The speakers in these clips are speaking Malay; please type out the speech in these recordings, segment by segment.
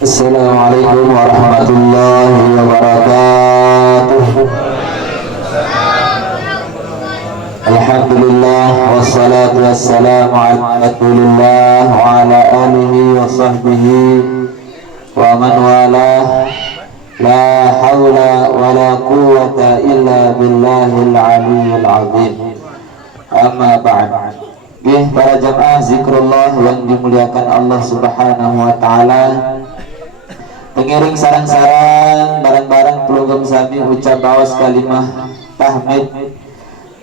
Assalamualaikum warahmatullahi wabarakatuh. Alhamdulillah wassalatu wassalamu ala Rasulillah wa ala alihi wa sahbihi wa man walah. La hawla wa la quwwata illa billahil aliyyil azim. Amma ba'd. Para jamaah zikrullah yang dimuliakan Allah Subhanahu wa taala, pengiring sarang-sarang barang-barang pelugum sami ucap bawas kalimah tahmid,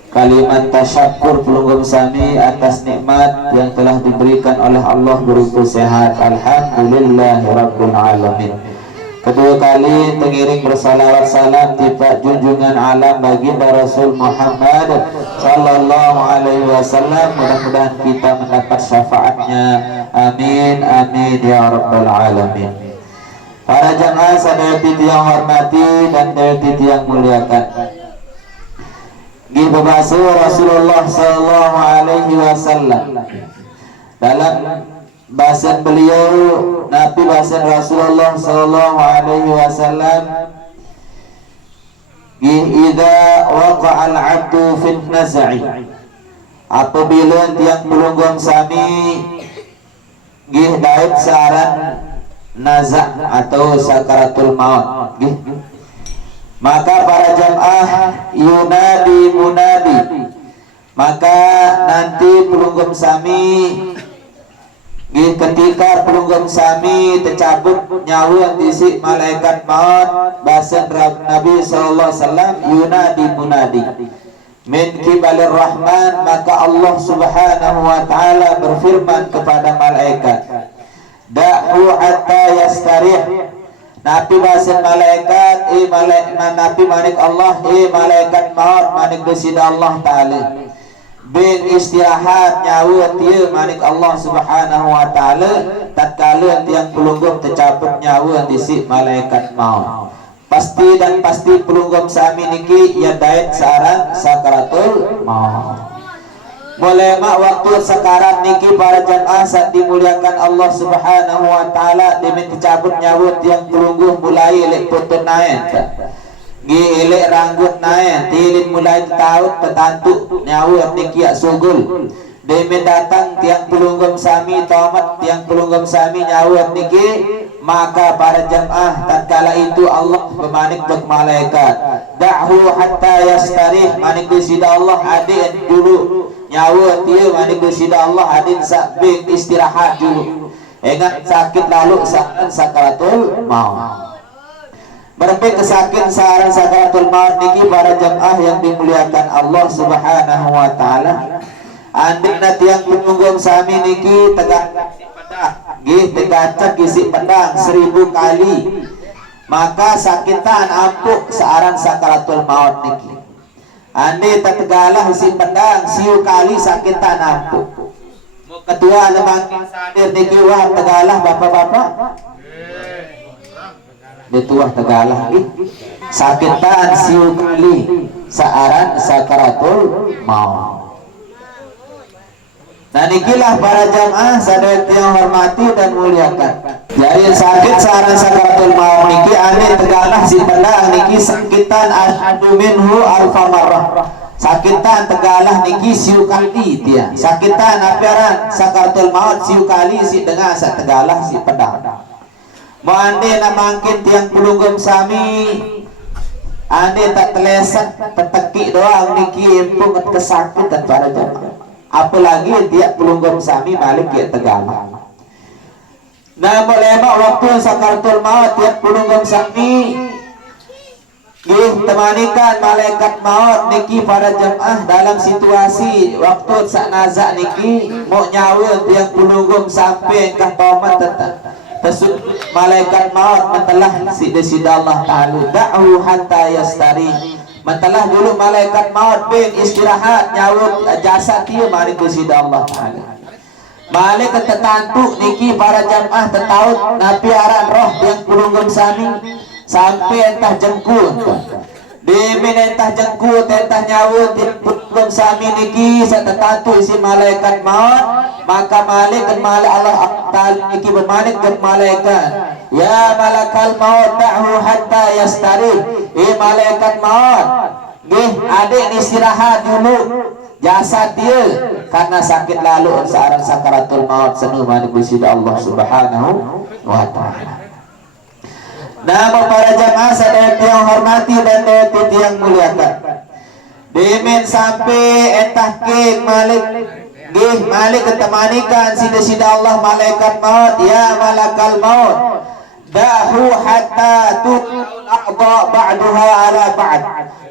kalimat tasyakur pelugum sami atas nikmat yang telah diberikan oleh Allah berupa sehat. Alhamdulillahirabbil alamin. Kedua kali pengiring bersalawat salam tiba junjungan alam baginda Rasul Muhammad sallallahu alaihi wasallam. Mudah-mudahan kita mendapat syafaatnya. Amin amin ya rabbal alamin. Para jamaah sadayati yang hormati dan sadayati yang muliakan, gitu bahasa Rasulullah sallallahu alaihi wasallam dalam bahasa beliau, Nabi bahasa Rasulullah sallallahu alaihi wasallam, idza waqa'al 'abdu fin naz'i, apabila tiang pelunggum sami daib saran nazak atau sakaratul maut, maka para jamaah yunadi munadi, maka nanti pelunggum sami ketika pelunggum sami tercabut nyawa disik malaikat maut, bahasa Nabi sallallahu alaihi wasallam yunadi munadi min kibalir rahman, maka Allah subhanahu wa ta'ala berfirman kepada malaikat, da'u hatta yastarih. Nabi bahasa malaikat, Nabi manik Allah, malaikat maut manik besida Allah ta'ala, bin istirahat nyawa dia manik Allah subhanahu wa ta'ala tatkala tiang pelunggum tercabut nyawa disik malaikat maut. Pasti dan pasti pelunggum sami niki ya dait saran sakaratul maut. Mulai waktu sekarat niki para jamaah saat dimuliakan Allah subhanahu wa ta'ala, demi tercabut nyawa tiang pelungguh mulai lek putun naik gilek ranggut naik tilin mulai taut tertantuk nyawa niki sugul, demi datang tiang pelunggum sami tamat tiang pelunggum sami nyawa niki, maka para jamaah tatkala itu Allah bermanik untuk malaikat, da'hu hatta yastarih, manik disida Allah adin dulu nyawa dia manik disida Allah adin sabing istirahat dulu, ingat sakit lalu saat sakaratul maut. Berarti kesakit saran sakaratul maut niki para jamaah yang dimuliakan Allah subhanahu wa ta'ala, andina tiang penunggum sami niki tegak tegacak isi pedang 1000 kali, maka sakitan ampuk searan sakaratul maut niki. Andi tetegalah isi pedang 1000 kali sakitan ampuk. Kedua lemang sadir niki wah tegalah bapak-bapak, dituah tegalah sakitan 1000 kali searan sakaratul maut. Nah nikilah para jamaah sadayat yang hormati dan muliakan. Jadi sakit saran sakaratul maut niki ane tegalah si pedang niki sakitan ashadu minhu alfa marrah. Sakitan tegalah niki 1000 kali dia. Sakitan apiaran sakaratul maut 1000 kali si dengar sa tegalah si pedang. Mau ande namangkin tiang pelunggum sami, ande tak telesak peteki doang niki empung kesakitan para jamaah. Apalagi dia pelunggum sami balik ya tegalah. Nah melema waktu sakaratul maut dia pelunggum sami temanikan malaikat maut niki para jamaah dalam situasi waktu sak nazak niki mau nyawa dia pelunggum sampai ke tomat tetap tersud malaikat maut mentelah sida Allah ta'ala, da'u hatta yastari, Mentelah dulu malaikat maut bing istirahat nyawa jasad dia mari Gusti Allah Taala. Malaikat tertantu niki para jamaah tetaut napi aran roh yang kulungun sami sampai entah jengkul. Demin entah jengkut entah nyawut belum sami niki satetantu isi malaikat maut, maka malaikat Allah Ta'ala niki bermalik ke malaikat, ya malakal maut da'hu hatta yastarih. Malaikat maut nggih adik istirahat dulu jasad dia karena sakit lalu searang sakaratul maut senu mani Gusti Allah Subhanahu wa Ta'ala. Nama para jamaah sadaya yang hormati dan yang muliakan. Demen sampai entah ke malik gih malik ketemanikan sida-sida Allah malaikat maut, ya malakal maut dahu hatta tu'adha ba'duha ala ba'd.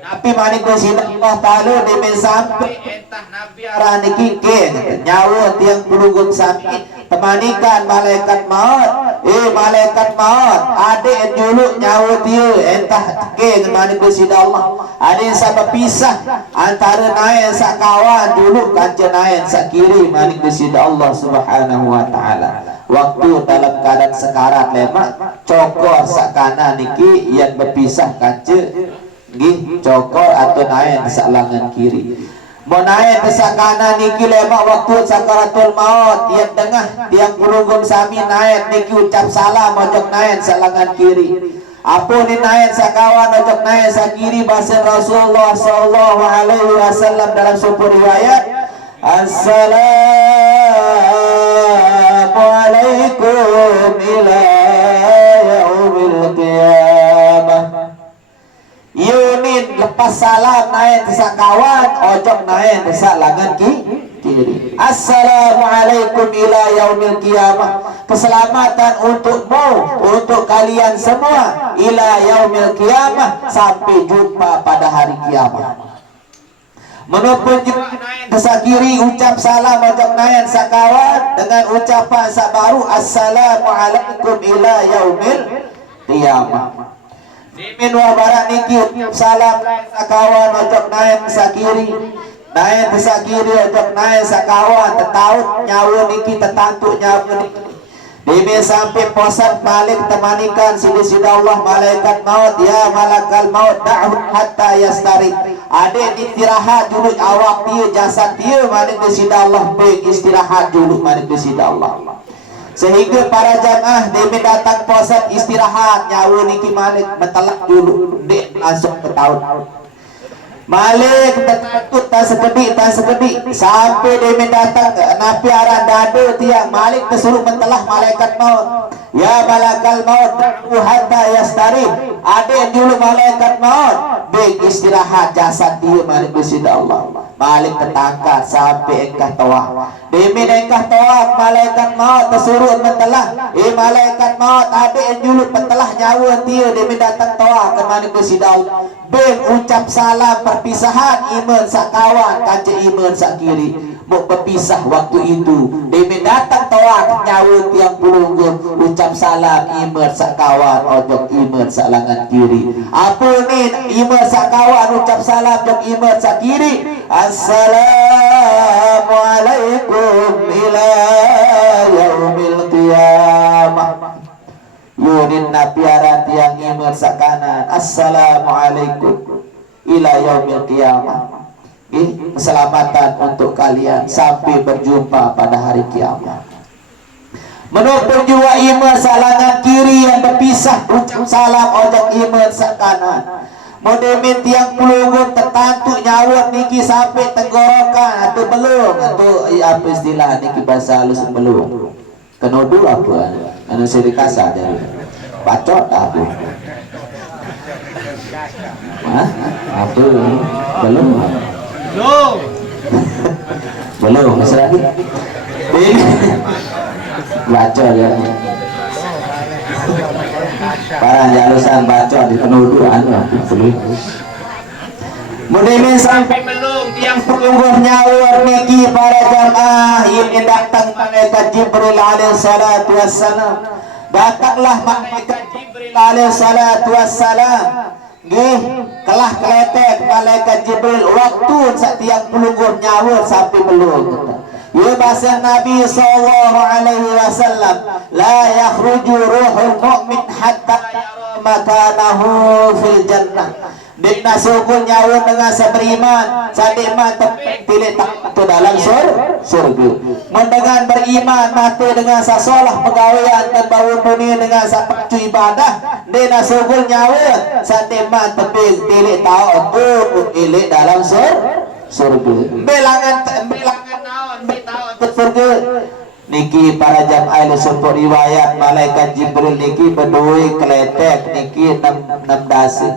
Nabi malik sida Allah Ta'ala demen sampai entah nabi araniki ke nyawa tiang pulugun sami temanikan malaikat maut. Malaikat maut adik dulu nyawa dia entah ke mani Gusti Allah. Adik sama pisah antara naik sak kawan dulu kanca naik sak kiri mani Gusti Allah Subhanahu wa Ta'ala. Waktu dalam keadaan sekarat lemak cokor sak kanan niki yang berpisah kanca nggih cokor atau naik sak lengan kiri. Mau naik ke sakana niki lemak waktu sakaratul maut tiap tengah tiang kurungum sami naik niki ucap salam ojok naik salangan kiri. Apa ni naik sakawan ojok naik sakiri bahasa Rasulullah sallallahu alaihi wasallam dalam sebuah riwayat, Assalamualaikum ila yaumil qiyamah. Unit lepas salam naik desak kawan ojok naik desak langan kiri. Assalamualaikum ila yaumil qiyamah. Keselamatan untukmu, untuk kalian semua, ila yaumil qiyamah, sampai jumpa pada hari kiamat. Menopun desak kiri ucap salam ojok naik desak kawan dengan ucapan sak baru assalamualaikum ila yaumil qiyamah. Dimin wa barak niki salam sakawan ojok naik sakiri naik sakiri ojok naik sakawan tetaut nyawa niki tetantu nyawa niki. Dimin sampai posan balik temanikan sida-sida Allah malaikat maut, ya malakal maut da'hu hatta yastari. Adik istirahat dulu awak dia jasad dia mari sida Allah baik istirahat dulu mari sida Allah. Sehingga para jamaah demi datang posan istirahat nyawa niki malik mentelak dulu dek langsung ke tahun malik takut tak sekedik sampai demi datang nabi aran dado tiang malik kesuruh mentelah malaikat maut, ya malakal maut hatta yastari. Adik dulu malaikat maut baik istirahat jasad dia malik bisida Allah. Malik tertangkat sampai engkah tawaf. Demi engkah tawaf malaikat maut tersuruh mentelah. Malaikat maut adik dulu mentelah nyawa dia demi datang tawaf ke malik bisida Allah. Ben ucap salam perpisahan iman sak kawan kanca iman sak kiri. Mau berpisah waktu itu demi datang tawaf nyawa tiang pulunggun ucap salam iman sak kawan ojok iman sak langan kiri. Apa ni iman sak kawan ucap salam ojok iman sak kiri. Assalamualaikum ila yaumil qiyamah. Yunin nabiaran tiang iman sak kanan. Assalamualaikum ila yaumil qiyamah. Keselamatan untuk kalian sampai berjumpa pada hari kiamat. Menopang jua iman salangan kiri yang berpisah ucap salam ojok iman sak kanan. Modemin tiang pelungun tertantu nyawa niki sampai tenggorokan atau belum atau apa istilah niki bahasa halus belum. Kenodu apa? Anu seri kasar dari bacot apa? Hah? Apa? Belum. Belum masih lagi baca ya para jalusan baca di penuduhan mudah sampai belum tiang pelungguh nyawa niki para jamaah ini datang malaikat Jibril alaihi salatu wassalam. Datanglah malaikat Jibril alaihi salatu wassalam nggih kelah keletek malaikat Jibril waktu setiap pelungguh nyawa sampai belum. Ya bahasa Nabi sallallahu alaihi wasallam, la yakhruju ruhul mu'min hatta yara makanahu fil jannah. Dina sugul nyawa dengan seberiman sadiman tepik tilik tak tu dalam surga. Mendengar beriman mati dengan sasolah pegawaian dan bangun dunia dengan sapacu ibadah. Dina sugul nyawa sadiman tepik tilik tak tu tilik dalam surga. Belangan naon betaon ke surga. Niki para jamaah support riwayat malaikat Jibril niki berdua keletek niki 6 dasi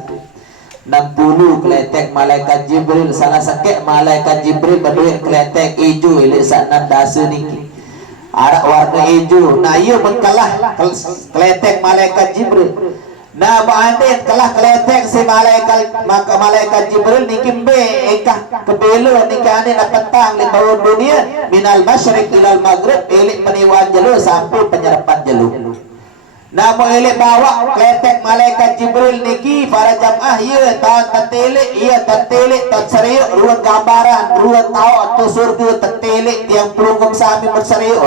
60 keletek malaikat Jibril salah sakit malaikat Jibril berdua keletek hijau ilik sak 6 dasa niki arak warna hijau. Nah ia menkalah keletek malaikat Jibril. Nah bandit kalah keletek si malaikat maka malaikat Jibril niki be ekah kebelo niki ane nak petang di bawah dunia minal masyriq ilal maghrib ilik peniwan jelu sampai penyerapan jelu. Nah mau ilik bawa keletek malaikat Jibril niki para jamaah ia tahun tertilik ia tertilik terseriuk ruang gambaran ruang tahu atau surga tertilik tiang pelunggung sami berseriuk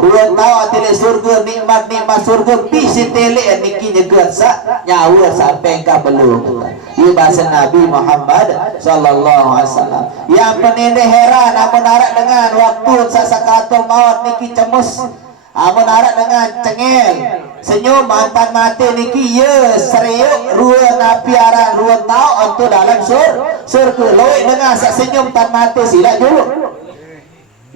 ruang tahu atilik surga nikmat surga bisi tilik niki nyegat sak nyawa sampai ka belum. Ia bahasa Nabi Muhammad sallallahu alaihi wasallam. Yang peninde heran amun arak dengan waktu sakaratul maut niki cemus. Amun arak dengan cengel senyum mantan mati niki ye seriuk ruang napi aran ruang tau untuk dalam surga loik dengan sak senyum tan mati sila dulu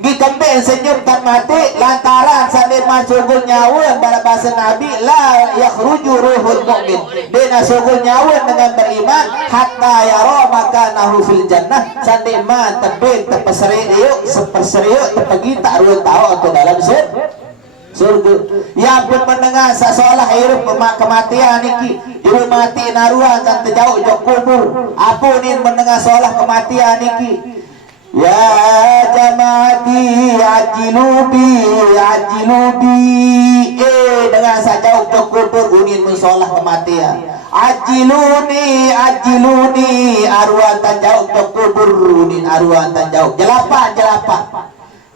gi kembali senyum tan mati lantaran sambil masuk nyawa pada bahasa Nabi la yakhruju ruhul mu'min dina sugul nyawa dengan beriman hatta yara makanahu fil jannah sambil man tebing tepeseriuk seperseriuk tepegi tak ruang tau untuk dalam surga. Yang pun mendengar seolah hirup kematian niki hirup mati naruan dan terjauh jauh kubur apa ni mendengar seolah kematian niki ya jamaati ajilubi dengan sajauh jauh kubur unin mensolah kematian ajiluni arwah tan jauh jauh kubur unin arwah tan jauh jelapan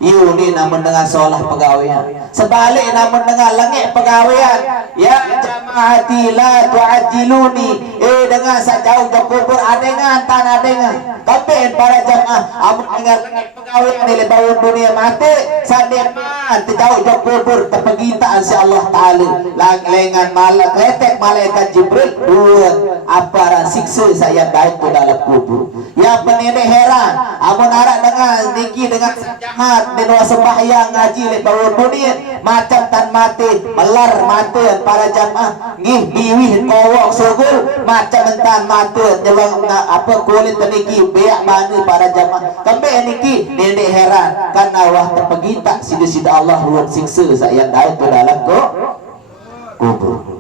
Yuni namun dengan solah pegawaian sebalik namun dengan langit pegawaian ya jamaati la tu'ajiluni dengan sejauh jauh kubur adengan tanah adengan tapi para jamaah amun dengan langit pegawaian di bawah dunia mati sandeman terjauh jauh kubur terpegitaan si Allah Ta'ala lengan kletek malaikat Jibril buat aparan siksa saya daik ke dalam kubur yang penini heran amun arak dengan niki dengan jahat di luar sembahyang ngaji le bawah dunia macam tan mati melar mati para jamaah ngih biwih kowok sugul macam tan mati nyelong apa kulit niki beak mana para jamaah kembe niki nenek heran karena wah terpegita sida-sida Allah ruang siksa saya daik ke dalam kubur.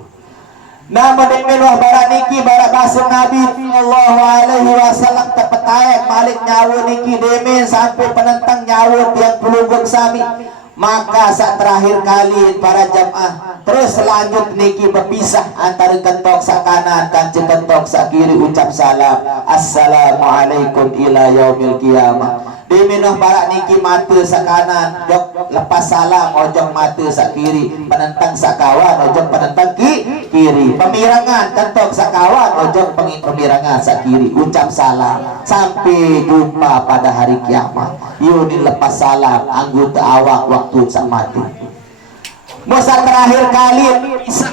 Nama dengan wah bara niki bara bahasa Nabi sallallahu alaihi wasallam terpetaik malik nyawa niki demen sampai penentang nyawa tiang pelunggung sami maka saat terakhir kali para jamaah terus lanjut niki berpisah antara kentok sak kanan dan kentok sak kiri ucap salam assalamualaikum ila yaumil qiyamah diminuh barak niki mata sak kanan jok lepas salam ojok mata sak kiri penentang sak kawan ojok penentang kiri pemirangan kentok sak kawan ojok pemirangan sak kiri ucap salam sampai jumpa pada hari kiamat yuni lepas salam anggota awak waktu sak mati masa terakhir kali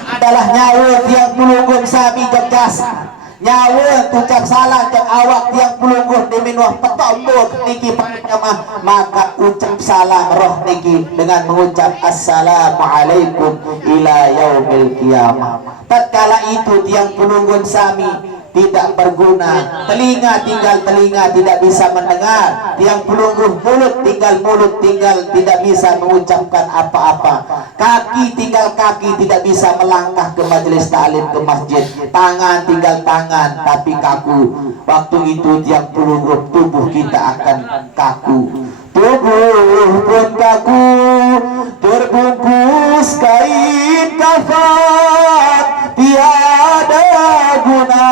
adalah nyawa tiang pelunggung sami jok jasa nyawa ucap salam jok awak tiang pelunggung diminuh petombok niki penjamah maka ucap salam roh niki dengan mengucap assalamualaikum ila yaumil qiyamah tatkala itu tiang pelunggung sami tidak berguna telinga tinggal telinga tidak bisa mendengar tiang pelungguh mulut tinggal tidak bisa mengucapkan apa-apa kaki tinggal kaki tidak bisa melangkah ke majelis ta'lim ke masjid tangan tinggal tangan tapi kaku waktu itu tiang pelungguh tubuh kita akan kaku tubuh pun kaku terbungkus kain kafan tiada guna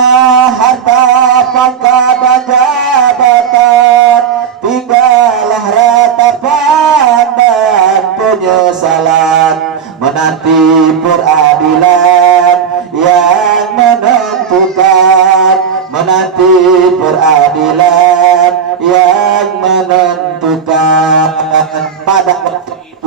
menanti peradilan yang menentukan, menanti peradilan yang menentukan. Pada waktu itu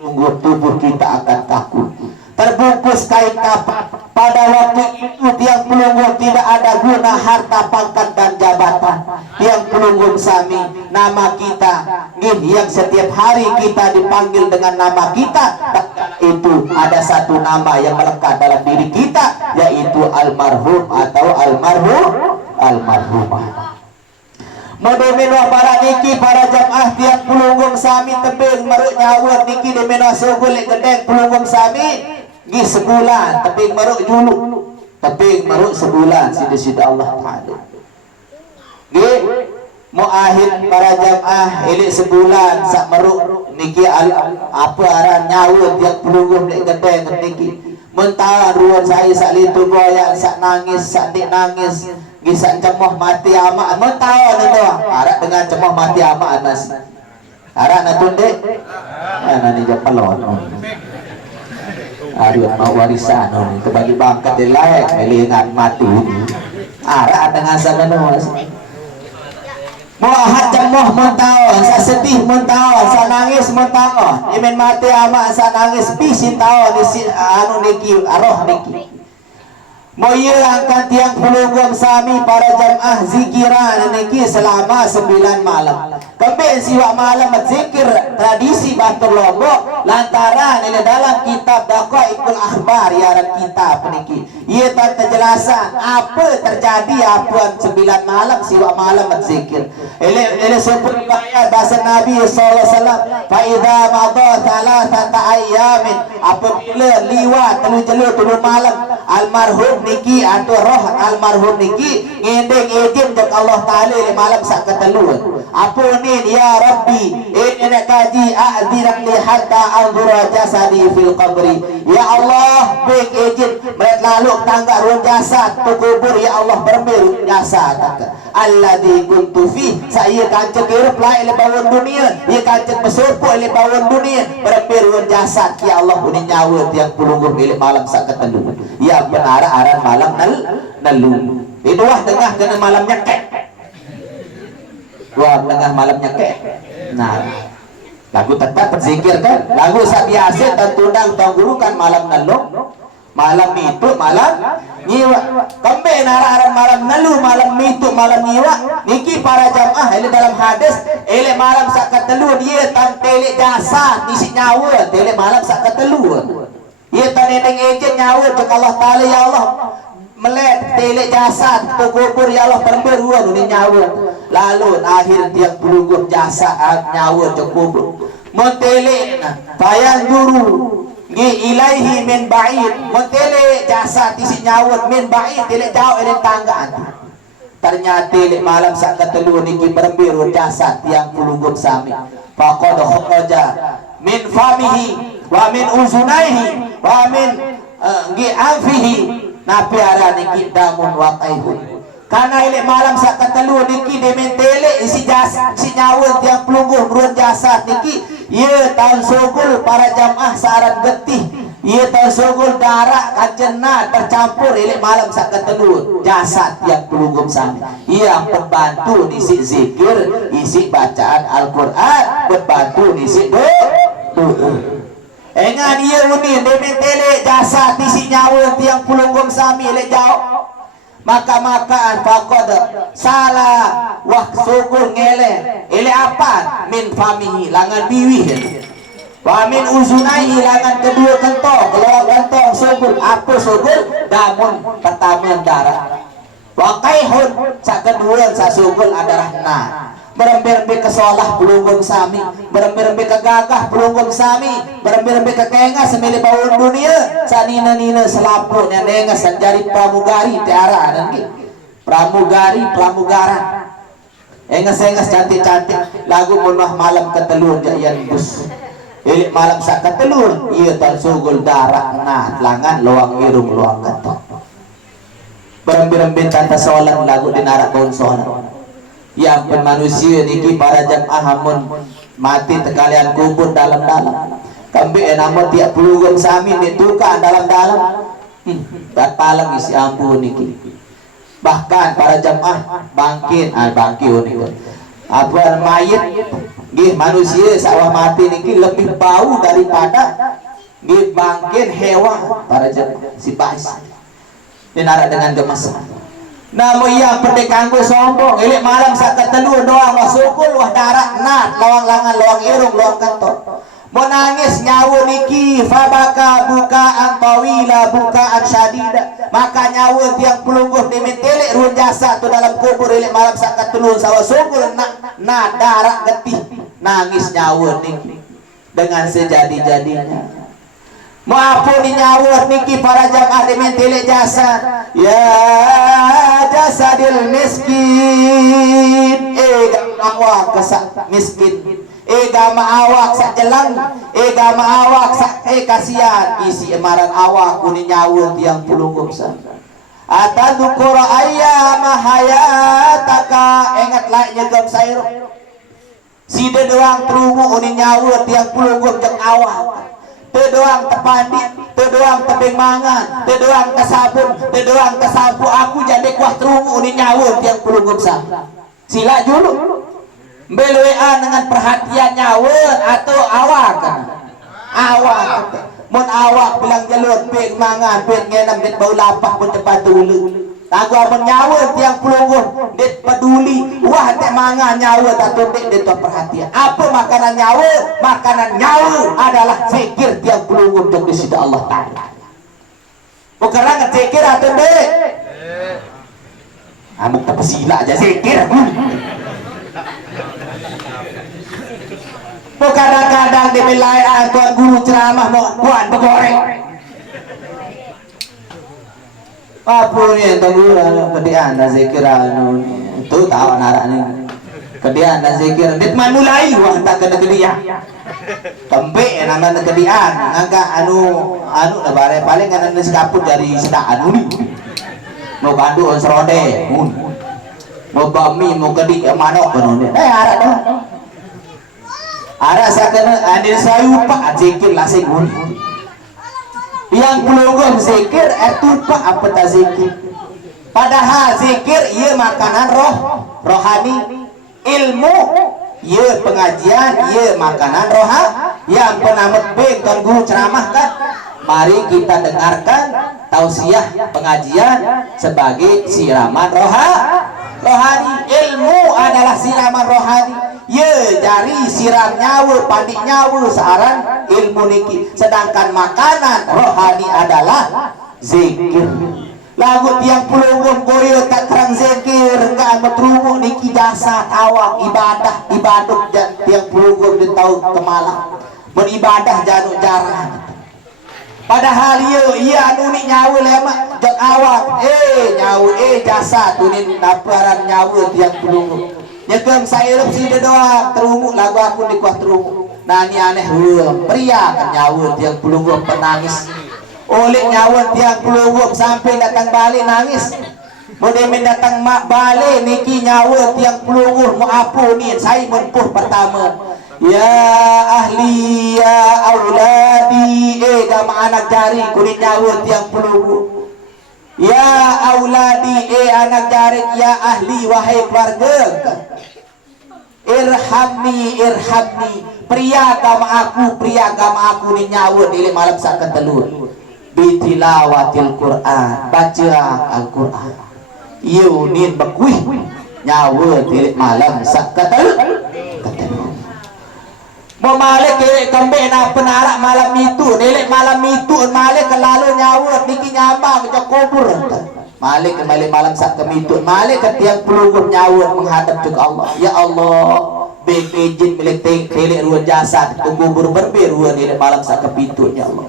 tunggu tubuh kita akan takut, terbungkus kain kafan. Pada waktu itu tiang pelunggung tidak ada guna harta, pangkat dan jabatan. Tiang pelunggung sami, nama kita yang setiap hari kita dipanggil dengan nama kita, itu ada satu nama yang melekat dalam diri kita, yaitu almarhum atau almarhumah. Modemenwa para niki para jamaah tiang pelunggung sami tebing maruk nyawut niki demenwa sugul gedeng pelunggung sami gi sebulan tebing maruk julu tebing maruk sebulan sida Allah Taala gi mau akhir para jamaah elik sebulan sak maruk niki apa aran nyawut tiang pelunggung gedeng niki mentah ruan saya sak litu boya sak nangis sak dik nangis bisa cemoh mati ama mentau nendo arak dengan cemoh mati ama anas arak natunde nani japalon aduh mau warisan itu bagi bangkat dilek melingat mati arak dengan sana nuas mau ahad cemoh mentau sa sedih mentau sa nangis mentau imen mati ama sa nangis pisin tau nisi anu niki aroh niki mau angkat tiang pelunggung sami para jamaah zikiran niki selama 9 malam. Kembali siwa malam zikir tradisi Batur Lombok lantaran ini dalam kitab Daqaiqul Akhbar yaran kitab niki. Ia tak terjelasan apa terjadi apa 9 malam siwa malam zikir. Ele sebut bayat bahasa Nabi sallallahu alaihi wasallam fa idza madha thalathata ayyamin apabila liwat 3 malam almarhum niki atau roh almarhum niki ngendeng izinจากAllah Taala di malam sak keteluan apa ni ya Rabbi ini nak kaji a'dziran li hatta anzura jasadi fil qabri ya Allah baik izin lalu tangga ruang jasad kubur ya Allah bermir jasad alladzi kuntu fi saya kancek hirup lain lebawon dunia ia kancek bersupu oleh bawon dunia bermir ruang jasad ya Allah ini nyawa tiang pelunggung milik malam sak keteluan ya benar aran malam nalu itu wah tengah kena malam nyekek wah tengah malam nyekek nah lagu tetap berzikir kan lagu sabiase dan tundang tong guru kan malam nalu malam itu malam nyiwa kembe nararan malam nalu malam itu malam nyiwa niki para jamaah ele dalam hadis ele malam sak ketelu dia tan tele jasa nisi nyawa tele malam sak ketelu ia tan eneng ejen nyawa cek Allah Taala ya Allah melek telek jasad ke kubur ya Allah perberuan ini nyawa lalu akhir dia pelungguh jasad nyawa ke kubur mentele bayan duru gi ilaihi min ba'id mentele jasad isi nyawa min ba'id telek jauh dari tanggaan ternyata telek malam sak ketelu niki perberuan jasad yang pelungguh sami faqad kharaja min famihi wa min uzunaihi wa min gi anfihi napi ara niki damun waqaihu karena ile malam sak ketelu niki dementele isi jas si nyawa tiang pelungguh ruan jasad niki ieu tahun sugul para jamaah saran getih ieu tahun sugul darah kacena tercampur ile malam sak ketelu jasad tiang pelungguh sami ia pembantu isi zikir isi bacaan Al-Qur'an berbantu isi doa engan iya uni dementele jasa tisi nyawa tiang pelunggung sami le jauh maka-makaan faqad salah wah sugul ngele ele apa min famihi langan biwih wa min uzunai langan kedua kentong keluar kentong sugul apa sugul damun pertama darah wa qaihun sak kedua sak sugul adalah na berembe-rembe kesolah pelunggung sami berembe-rembe kegagah pelunggung sami berembe-rembe kekengas semile bawon dunia sanina-nina selaput nenengas sanjari pramugari tiara nanti pramugara engas-engas cantik-cantik lagu munah malam ketelur jayan bus malam sak ketelur iya tan sugul darah nah langan loang irung loang gatok berembe-rembe tanta solat lagu dinarak kaun solat yang manusia niki para jamaah amun mati tekalian kubur dalam-dalam Kambing nama tiap pelugum sami ni tukar dalam-dalam. Dan palang isi ampun niki. Bahkan para jamaah bangkit, bangkit ni. Apa mayit nggih manusia sawah mati niki lebih bau daripada nggih bangkit hewan para jamaah si bais. Dinara dengan gemes. Namo yang pendekangku sombong, elek malam sakat telur doang masukul wah darat nat lawang langan lawang irung lawang kantor. Menangis nyawa niki fabaka bukaan tawila bukaan syadida, maka nyawa tiang pelungguh dimentelek ruang jasa tu dalam kubur elek malam sakat telur sawa sukul nak darat getih nangis nyawa niki dengan sejadi-jadinya. Maafuni nyawa niki para jamaah dimentelek jasa ya jasadil miskin awak kesak miskin gama awak sak jelang gama awak sak kasihan isi emaran awak kuni nyawa tiang pulungkum sa atadukura ayyama hayataka ingat laiknya gam sayro si doang terungu uni nyawa tiang pulungkum jeng awak doang tepandi, doang tebing mangan, doang tesabun, doang tesapu aku jadi kuah terungu ni nyawa tiang pelunggup sa. Sila dulu. Beluean dengan perhatian nyawa atau awak. Awak. Mun awak bilang jalur pek mangan, pek ngenam dit bau lapah pun cepat dulu. Aku amun nyawa tiang pelunggup dit peduli, wah tak mangan nyawa tak tutik dit perhatian. Apa makanan nyawa? Makanan nyawa adalah zikir tiang pelunggup jeng di sida Allah Ta'ala. Bukan rangan zikir atau dek? Amuk tak pesila aja zikir. Kadang-kadang di wilayah tuan guru ceramah mau buat begoreng. Apa ni tunggu kedian dan zikir tu tahu anak ni kedian dan zikir dit man mulai wang tak kena kedian tempe nama kedian angka anu na bare paling kan sekaput dari sedaan ni mau kandu serode mau bami mau kedi manok kan ni arah dah arah sakana anil sayu pak zikir lasing mun yang pelunggup zikir itu apa tak zikir padahal zikir ia makanan rohani ilmu ia pengajian ia makanan yang penamut beng tuan guru ceramahkan mari kita dengarkan tausiah pengajian sebagai siraman rohani ilmu adalah siraman rohani ye jari siram nyawa pandik nyawa searan ilmu niki sedangkan makanan rohani adalah zikir lagu tiang pelunggup goyo tak kerang zikir enggak metrumu niki jasa awak ibadah dan tiang pelunggup di tahu kemalang beribadah januk jarang padahal iya anu ni nyawa lemak jok awak nyawa jasa tunin naparan nyawa tiang pelunggup nyegem saya si doang terungu lagu aku di kuah terungu nani aneh pria kan nyawa tiang pelunggup penangis oleh nyawa tiang pelunggup sampai datang balik nangis Mudah datang mak balik niki nyawa tiang pelunggup mau apa ni saya mempuh pertama ya ahli ya auladi gama anak jari kulit nyawa tiang pelunggup ya auladi anak jarik ya ahli wahai keluarga irhamni pria agama aku ni nyawa di malam sakat telur bitilawatil Quran baca Al-Quran yunin bakuih nyawa di malam sakat telur memalik kiri kembali nak penarak malam itu nelik malam itu malik kelalu nyawa niki nyambang ke kubur malik kembali malam sak kemitu malik ke tiang pelunggup nyawa menghadap ke Allah ya Allah beki jin milik telik ruang jasad ke kubur berberuan nelik malam sak kemitu ya Allah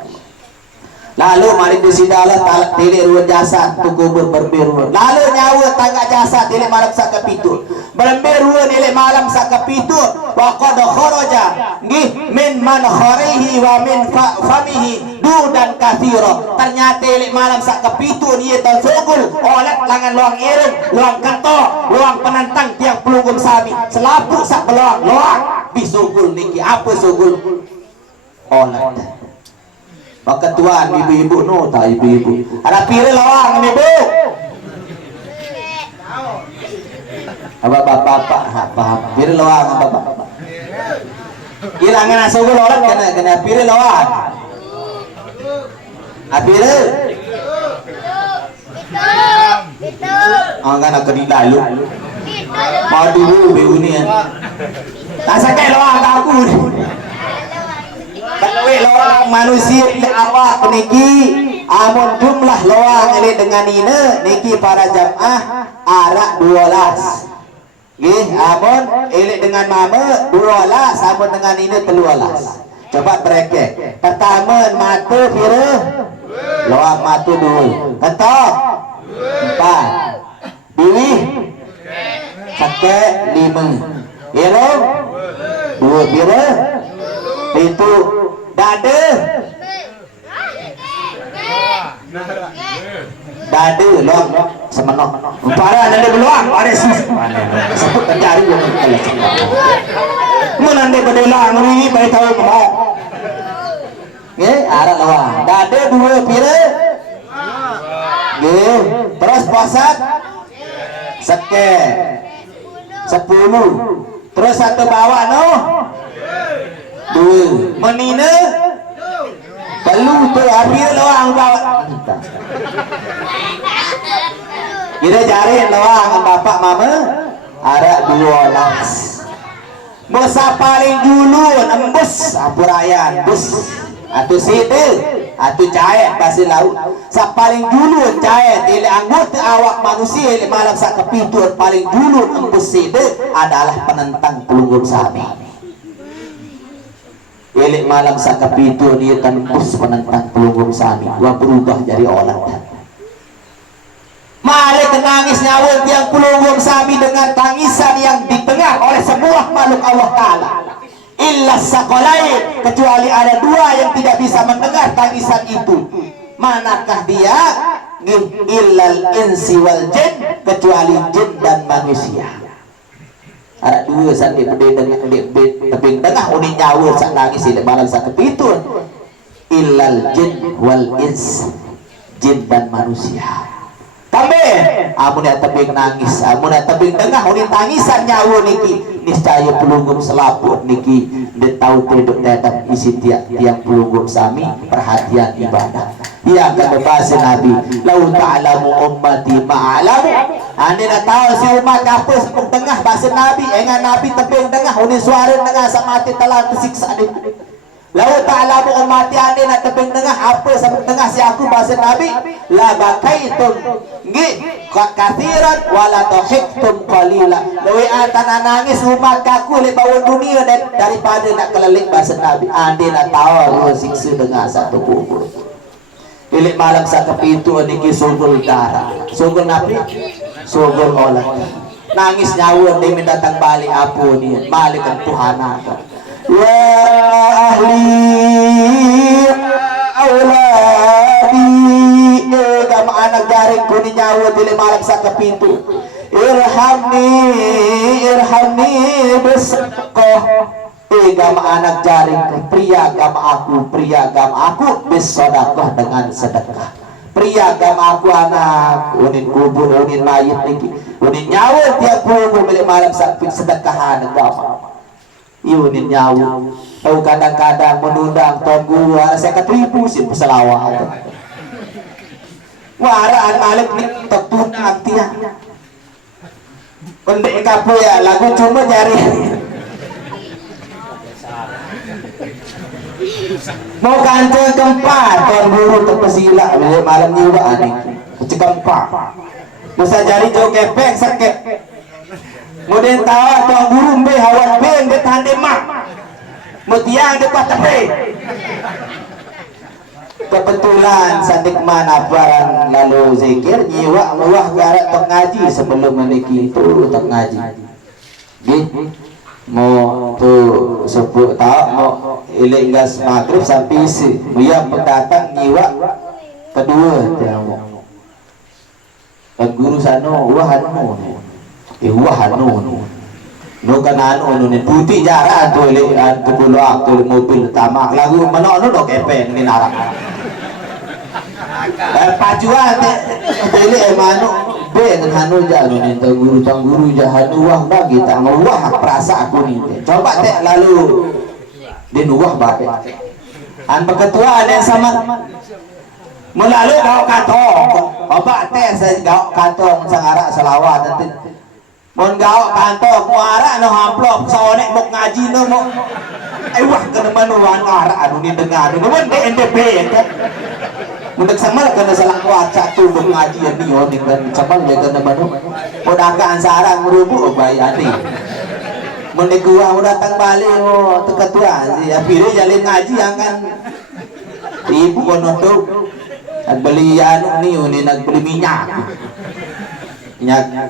lalu mari di sida Allah talak telik ruang jasad ke kubur berberuan lalu nyawa tangga jasad nelik malam sak kemitu berberuan nelik malam sak kemitu wa qad kharaja nggih min mankharihi wa min famihi dudan katsira ternyata elek malam sak kepitu ieu tahun sugul oleh langan luang ireng luang keto luang penantang tiang pelunggup sami selapuk sak beluang luang bisugul niki apa sugul olat. Maka tuan ibu-ibu no tak ibu-ibu. Ada pilih lawang ibu. Apa bapak paham. Pilih lawang apa bapak. Ilangan asal olat kena pilih lawang. Pilih. Angkat nak kena lalu. Mau dulu ibu ni. Tak sakit lawang aku ni. Kalau lawang manusia awak niki amun jumlah lawang ini dengan ini niki para jamaah arak 12 nggih amun elik dengan mama 12 amun dengan ini 13 coba breket pertama mata pira lawang mata 2 ketok 4 pilih sakit 5 iro 2 pira itu dada long semenok para nande beluang ada sebut cari mun nande bedelang ini bae tahu mau nggih arah lawang dada 2 pira nggih terus posat seke 10 terus satu bawah no 2 menina perlu tu habis lawang bawa kita cari lawang bapak mama ada 12 musa paling dulu embus apurayan bus atau sida atau cair pasir laut sa paling dulu cair ili anggota awak manusia ili malam sa kepitur paling dulu embus sida adalah penentang pelunggup sahabat Elik malam sakapitu dia tembus penentang pelunggung sami gua berubah jadi olat. Mari nangis nyawa tiang pelunggung sami dengan tangisan yang didengar oleh semua makhluk Allah Ta'ala. Illa saqalain, kecuali ada 2 yang tidak bisa mendengar tangisan itu. Manakah dia? Illal insi wal jin, kecuali jin dan manusia. Ada 2 saat dia tebing tengah unik nyawa saat nangis ini malam saat kepitu illal jin wal ins, jin dan manusia tambah amun ya tebing nangis amun ya tebing tengah unik tangisan nyawa niki niscaya pelunggum selaput niki dia tahu tidak datang isi tiang pelunggum sami perhatian ibadah. Ia akan berbahasa Nabi lau ta'lamu ummati ma'alamu anda nak tahu si umat apa sebut tengah bahasa Nabi dengan Nabi tebing tengah unik suara tengah sama mati telah tersiksa dia lau ta'lamu ummati anda nak tebing tengah apa sebut tengah si aku bahasa Nabi la bakaitum ngi kathiran wala tahiktum qalila lawi antana nangis umat kaku le bawah dunia daripada nak kelelik bahasa Nabi anda nak tahu siksa dengan satu kubur. Ilik malam sa kapitu niki sugul darah. Sugul napi? Sugul olat. Nangis nyawa dia mendatang balik apu ni. Balik kan Tuhan ada. Ya ahli auladi gam anak garing ko ni nyawa ilik malam sa kapitu. Irhamni bisaqah. Gam anak jaring pria gam aku bis sedekah dengan sedekah pria gam aku anak unin kubur unin mayit niki unin nyawa tiap kubur milik malam sakit sedekahan agama unin nyawa tahu kadang-kadang menundang tuan guru saya ketribu sih peselawat waraan malik ni tertunang tiang pendek kapu ya lagu cuma jari mau kancing keempat tuan guru terpesila malam nyiwa ani keempat bisa jari jauh kepek sakit kemudian tawa tuan guru mbe hawan beng dia tahan demak mutiang dekat tepi kebetulan sanikman aparan lalu zikir nyiwa muah garak tok ngaji sebelum meniki itu tok ngaji mau tu sebut tak mau ilik gas maghrib sampai isi biar pendatang nyiwa kedua dia mau guru sano wah anu no kanano no ni putih jarak tu le tu pulau tu mobil tamak lagu mana no do kepeng ni narak pajuan tele mano be nganu janu ni tangguru jahanu wah bagi tak mau wah perasa aku ni coba teh lalu di nuwah bape an ketua ada sama melalui gau kantong obat teh saya gau kantong sangara selawat nanti mon gau kantong muara no amplop sonek mok ngaji no mok wah kena manuan ara anu ni dengar no mon DNDP kan mudah sama kena salah waca tu ngaji ni yo dengan cabang dia kena manu modakaan sarang merubu bayi ati mun gua datang balik oh ketua si apire jalin ngaji akan ibu kono tu beli anu ni nagbeli minyak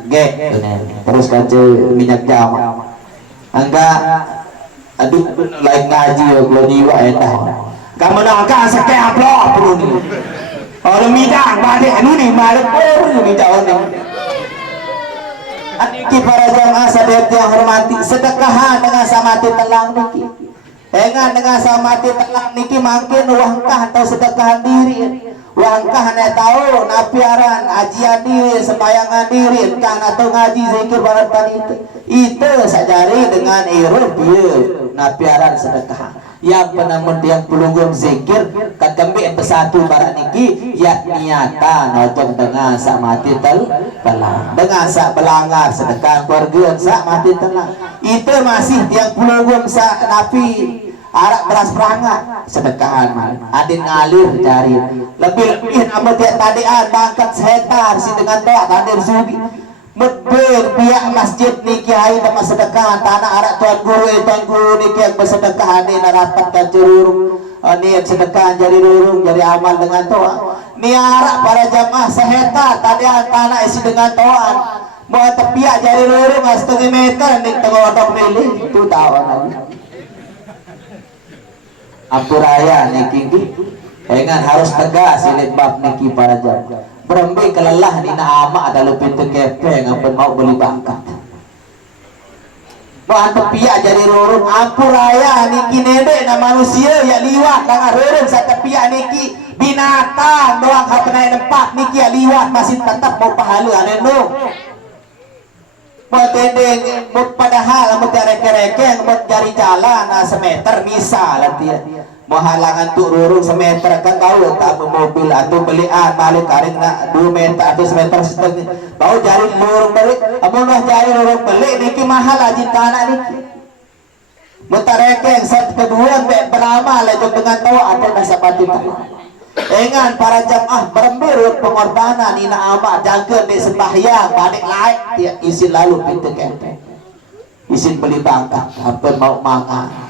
ge terus kace minyak jama angga aduh lain ngaji yo gua jiwa eta kamanaka sa kaya aplop perlu ni orang midang balik anu ni malak ni midang ni Aniki para jamaah sahabat yang hormati, sedekahan dengan samati telang niki. Dengan samati telang niki makin wangkah atau sedekahan diri. Wangkah ne tahu napiaran ajian diri, sembayangan diri, kan atau ngaji zikir baratan itu sajari dengan iruh dia napiaran sedekah. Yang penamun yang pelunggum zikir katembe pesatu barat niki ya niatan untuk dengan sak mati telang dengan sak belanggar sedekah keluarga sak mati telang itu masih yang pelunggum sak napi arak beras perangat sedekahan adin ngalir dari lebih nama tiap tadian bangkat setar si dengan doa tadir sugi medber pihak masjid niki hai nama sedekah tanah arak tuan guru niki yang bersedekah ni narapat kacurur ni sedekah jadi rurung jadi amal dengan toa ni arak para jamaah sehetar tadi tanah isi dengan toa mau tepiak jadi rurung setengah meter ni tengok otak milih itu tahu lagi ampuraya niki dengan harus tegas ini bab niki para jamaah berembi kelelah ni na ama ada lu pintu kepeng ampun mau beli bangkat mau antuk piak jadi rurung ampuraya niki nede na manusia ya liwat dengan rurung sa tepiak niki binatang doang kapenai nempak niki ya liwat masih tetap mau pahala ada no mau tendeng mau padahal mau reke-reke mau jari jalan semeter misal dia mau halangan tu rurung semeter kan tahu tak mobil atau belian balik karing nak 2 meter atau semeter setengah bau jari rurung balik amunah jari rurung balik niki mahal aja tanah niki mutarekeng set kedua beramal itu dengan tahu ada nasabati dengan para jamaah berembir pengorbanan ina amat jaga di sembahyang balik lain dia izin lalu pintu kempe izin beli bangkat hampir mau makan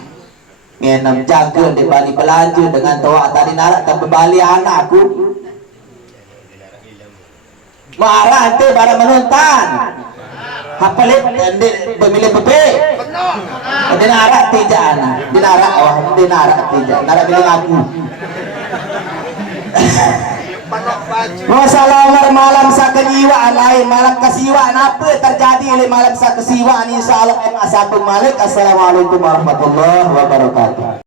ngenam jaga di bali belanja dengan toa tadi narak tak berbali anakku marah itu barang menonton hapelit pemilih pepe di narak tidak anak di narak tidak narak bilang aku masalah malam sa kenyiwaan lain malam kesiwaan apa terjadi oleh malam sa kesiwaan insyaallah asabul malik. Assalamualaikum warahmatullahi wabarakatuh.